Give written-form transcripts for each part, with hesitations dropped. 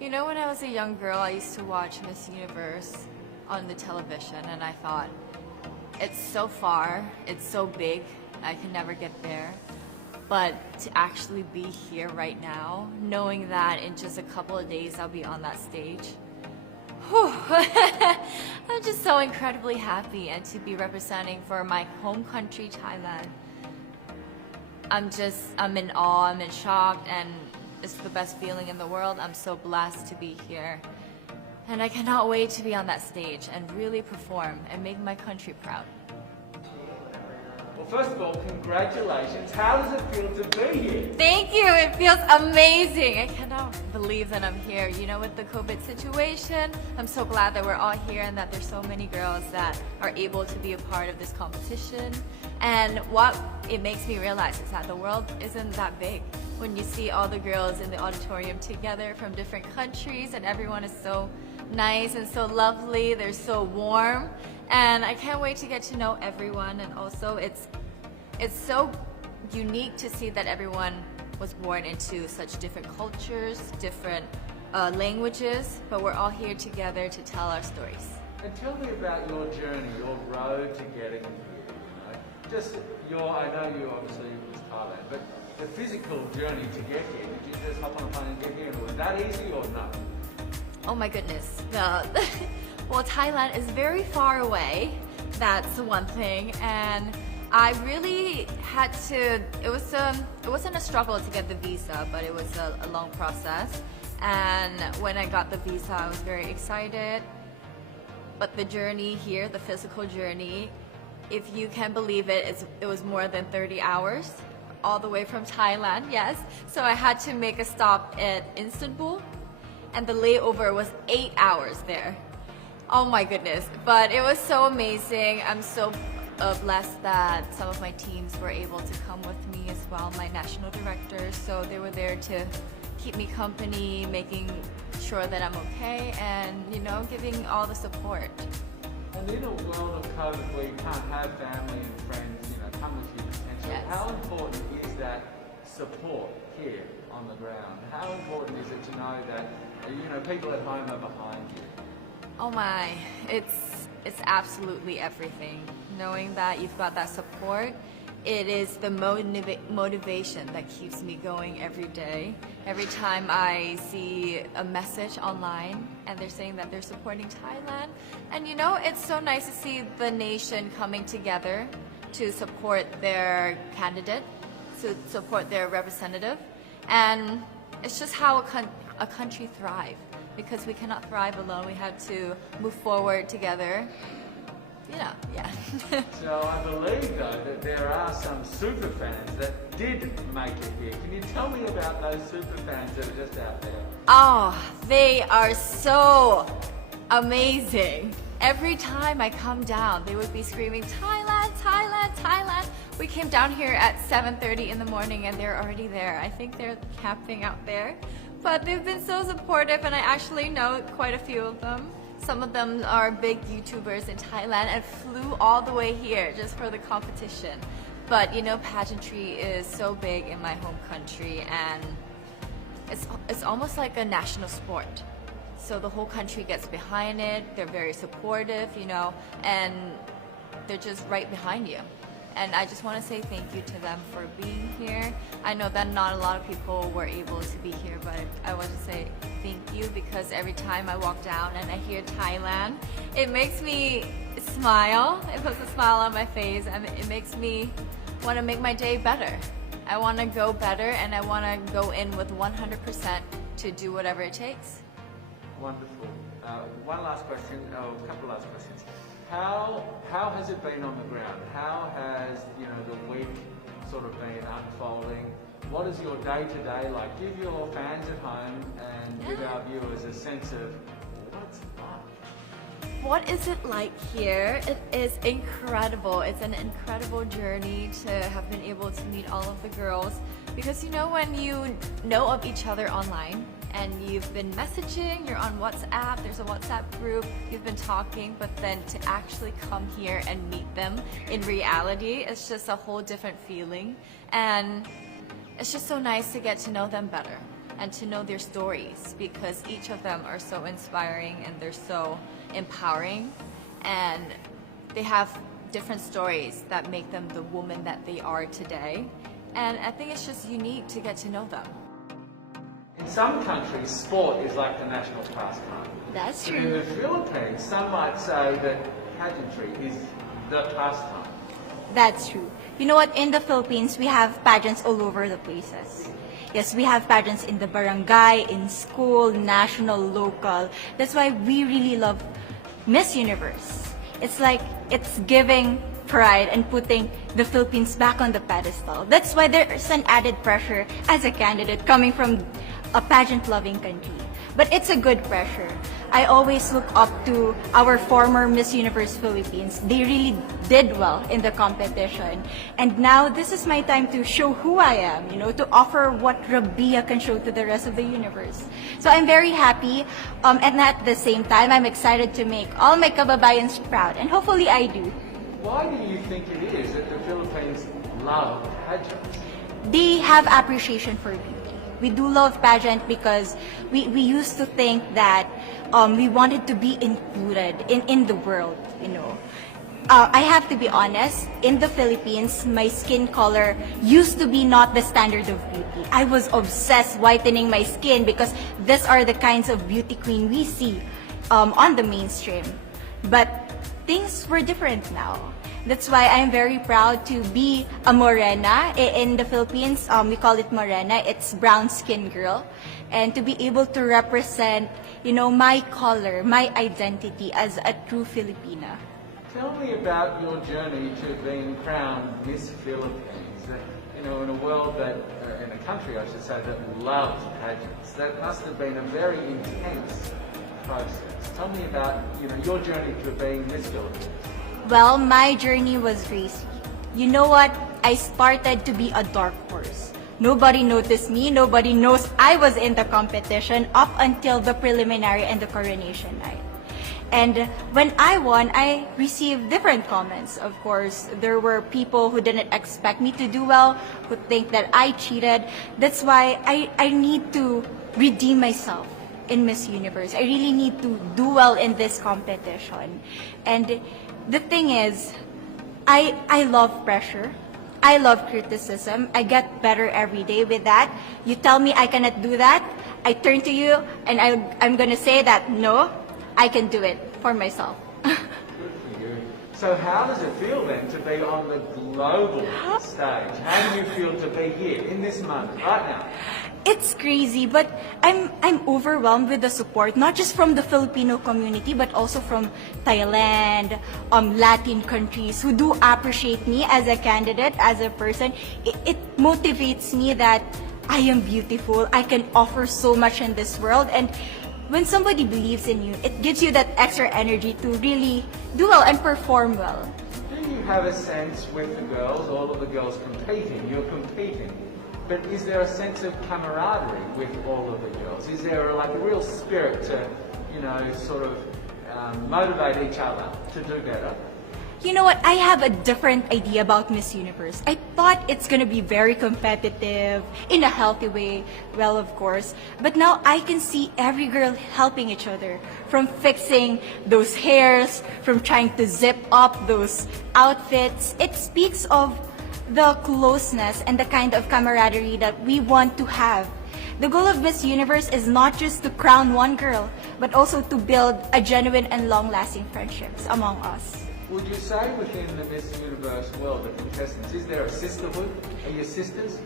You know, when I was a young girl, I used to watch Miss Universe on the television, and I thought, it's so far, it's so big, I can never get there. But to actually be here right now, knowing that in just a couple of days I'll be on that stage, whew, I'm just so incredibly happy, and to be representing for my home country, Thailand. I'm in awe, I'm in shock, and it's the best feeling in the world. I'm so blessed to be here. And I cannot wait to be on that stage and really perform and make my country proud. Well, first of all, congratulations. How does it feel to be here? Thank you, it feels amazing. I cannot believe that I'm here. You know, with the COVID situation, I'm so glad that we're all here and that there's so many girls that are able to be a part of this competition. And what it makes me realize is that the world isn't that big. When you see all the girls in the auditorium together from different countries, and everyone is so nice and so lovely, they're so warm, and I can't wait to get to know everyone. And also it's so unique to see that everyone was born into such different cultures, different languages, but we're all here together to tell our stories. And tell me about your journey, your road to getting here. I know you obviously was Thailand, but the physical journey to get here, did you just hop on a plane and get here? Was that easy or no? Oh my goodness. Well, Thailand is very far away. That's one thing. And I really had to, it wasn't a struggle to get the visa, but it was a long process. And when I got the visa, I was very excited. But the journey here, the physical journey, if you can believe it, it was more than 30 hours all the way from Thailand, yes. So I had to make a stop at Istanbul, and the layover was 8 hours there. Oh my goodness, but it was so amazing. I'm so blessed that some of my teams were able to come with me as well, my national directors. So they were there to keep me company, making sure that I'm okay, and you know, giving all the support. And in a world of COVID where you can't have family and friends, you know, come with you potentially, Yes. How important is that support here on the ground? How important is it to know that, you know, people at home are behind you? Oh my, it's absolutely everything. Knowing that you've got that support, it is the motivation that keeps me going every day. Every time I see a message online and they're saying that they're supporting Thailand, and you know, it's so nice to see the nation coming together to support their candidate, to support their representative, and it's just how a country thrives. Because we cannot thrive alone, we have to move forward together. You know, yeah. So I believe though that there are some super fans that did make it here. Can you tell me about those super fans that are just out there? Oh, they are so amazing. Every time I come down, they would be screaming, Thailand, Thailand, Thailand. We came down here at 7:30 in the morning and they're already there. I think they're camping out there. But they've been so supportive, and I actually know quite a few of them. Some of them are big YouTubers in Thailand and flew all the way here just for the competition. But you know, pageantry is so big in my home country, and it's almost like a national sport. So the whole country gets behind it. They're very supportive, you know, and they're just right behind you. And I just want to say thank you to them for being here. I know that not a lot of people were able to be here, but I want to say thank you, because every time I walk down and I hear Thailand, it makes me smile. It puts a smile on my face, and it makes me want to make my day better. I want to go better, and I want to go in with 100% to do whatever it takes. Wonderful. One last question, a couple last questions. How has it been on the ground? How has, you know, the week sort of been unfolding? What is your day-to-day like? Give your fans at home and give our viewers a sense of what's it like. What is it like here? It is incredible. It's an incredible journey to have been able to meet all of the girls, because you know, when you know of each other online and you've been messaging, you're on WhatsApp, there's a WhatsApp group, you've been talking, but then to actually come here and meet them in reality, it's just a whole different feeling. And it's just so nice to get to know them better. and to know their stories, because each of them are so inspiring and they're so empowering, and they have different stories that make them the woman that they are today. And I think it's just unique to get to know them. In some countries, sport is like the national pastime. That's But in the Philippines, some might say that pageantry is the pastime. That's true. You know what? In the Philippines, we have pageants all over the places. Yes, we have pageants in the barangay, in school, national, local. That's why we really love Miss Universe. It's like it's giving pride and putting the Philippines back on the pedestal. That's why there's an added pressure as a candidate coming from a pageant-loving country. But it's a good pressure. I always look up to our former Miss Universe Philippines. They really did well in the competition. And now this is my time to show who I am, to offer what Rabiya can show to the rest of the universe. So I'm very happy, and at the same time, I'm excited to make all my kababayans proud, and hopefully I do. Why do you think it is that the Philippines love pageants? They have appreciation for beauty. We do love pageant because we used to think that we wanted to be included in the world, I have to be honest, in the Philippines, my skin color used to be not the standard of beauty. I was obsessed whitening my skin because these are the kinds of beauty queen we see on the mainstream. But things were different now. That's why I'm very proud to be a morena. In the Philippines, we call it morena. It's brown skin girl. And to be able to represent, my color, my identity as a true Filipina. Tell me about your journey to being crowned Miss Philippines. In a world that, in a country I should say, that loves pageants. That must have been a very intense process. Tell me about, your journey to being Miss Philippines. Well, my journey was crazy. You know what? I started to be a dark horse. Nobody noticed me. Nobody knows I was in the competition up until the preliminary and the coronation night. And when I won, I received different comments. Of course, there were people who didn't expect me to do well, who think that I cheated. That's why I need to redeem myself in Miss Universe. I really need to do well in this competition. And the thing is, I love pressure. I love criticism. I get better every day with that. You tell me I cannot do that, I turn to you and I'm going to say that, no, I can do it for myself. Good for you. So how does it feel then to be on the global stage? How do you feel to be here in this moment, right now? It's crazy, but I'm overwhelmed with the support, not just from the Filipino community, but also from Thailand, Latin countries who do appreciate me as a candidate, as a person. It motivates me that I am beautiful, I can offer so much in this world, and when somebody believes in you, it gives you that extra energy to really do well and perform well. Do you have a sense with the girls, all of the girls competing, you're competing, but is there a sense of camaraderie with all of the girls? Is there like a real spirit to, sort of motivate each other to do better? You know what? I have a different idea about Miss Universe. I thought it's gonna be very competitive, in a healthy way, well, of course. But now I can see every girl helping each other, from fixing those hairs, from trying to zip up those outfits. It speaks of the closeness and the kind of camaraderie that we want to have. The goal of Miss Universe is not just to crown one girl, but also to build a genuine and long-lasting friendships among us. Would you say within the Miss Universe world, the contestants, is there a sisterhood? Are you sisters?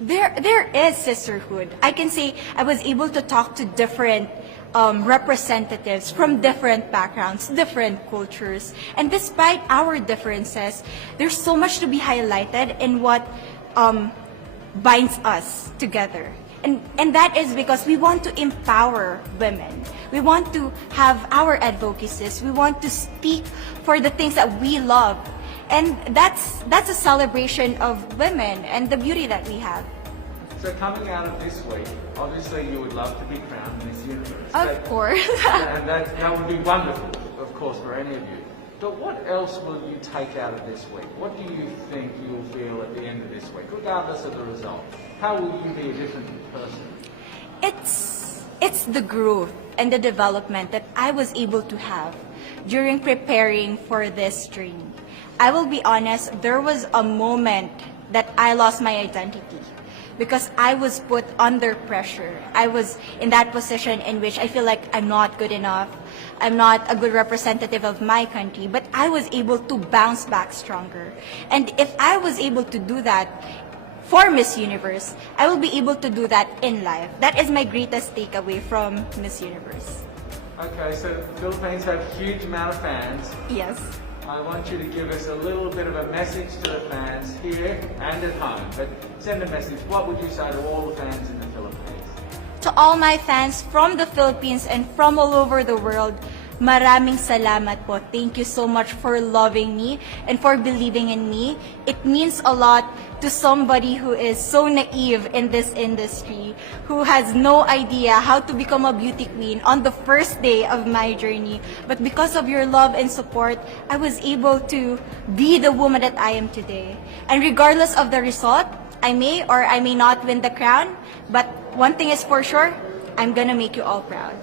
There is sisterhood. I can say I was able to talk to different representatives from different backgrounds, different cultures. And despite our differences, there's so much to be highlighted in what binds us together. And that is because we want to empower women. We want to have our advocacies. We want to speak for the things that we love. And that's a celebration of women and the beauty that we have. So coming out of this week, obviously you would love to be crowned Miss Universe. Of course. And that would be wonderful, of course, for any of you. But what else will you take out of this week? What do you think you'll feel at the end of this week, regardless of the result? How will you be a different person? It's the growth and the development that I was able to have during preparing for this journey. I will be honest, there was a moment that I lost my identity because I was put under pressure. I was in that position in which I feel like I'm not good enough. I'm not a good representative of my country, but I was able to bounce back stronger. And if I was able to do that for Miss Universe, I will be able to do that in life. That is my greatest takeaway from Miss Universe. Okay, so the Philippines have a huge amount of fans. Yes. I want you to give us a little bit of a message to the fans here and at home. But send a message. What would you say to all the fans in the Philippines? To all my fans from the Philippines and from all over the world, maraming salamat po. Thank you so much for loving me and for believing in me. It means a lot to somebody who is so naive in this industry, who has no idea how to become a beauty queen on the first day of my journey. But because of your love and support, I was able to be the woman that I am today. And regardless of the result, I may or I may not win the crown, but one thing is for sure, I'm gonna make you all proud.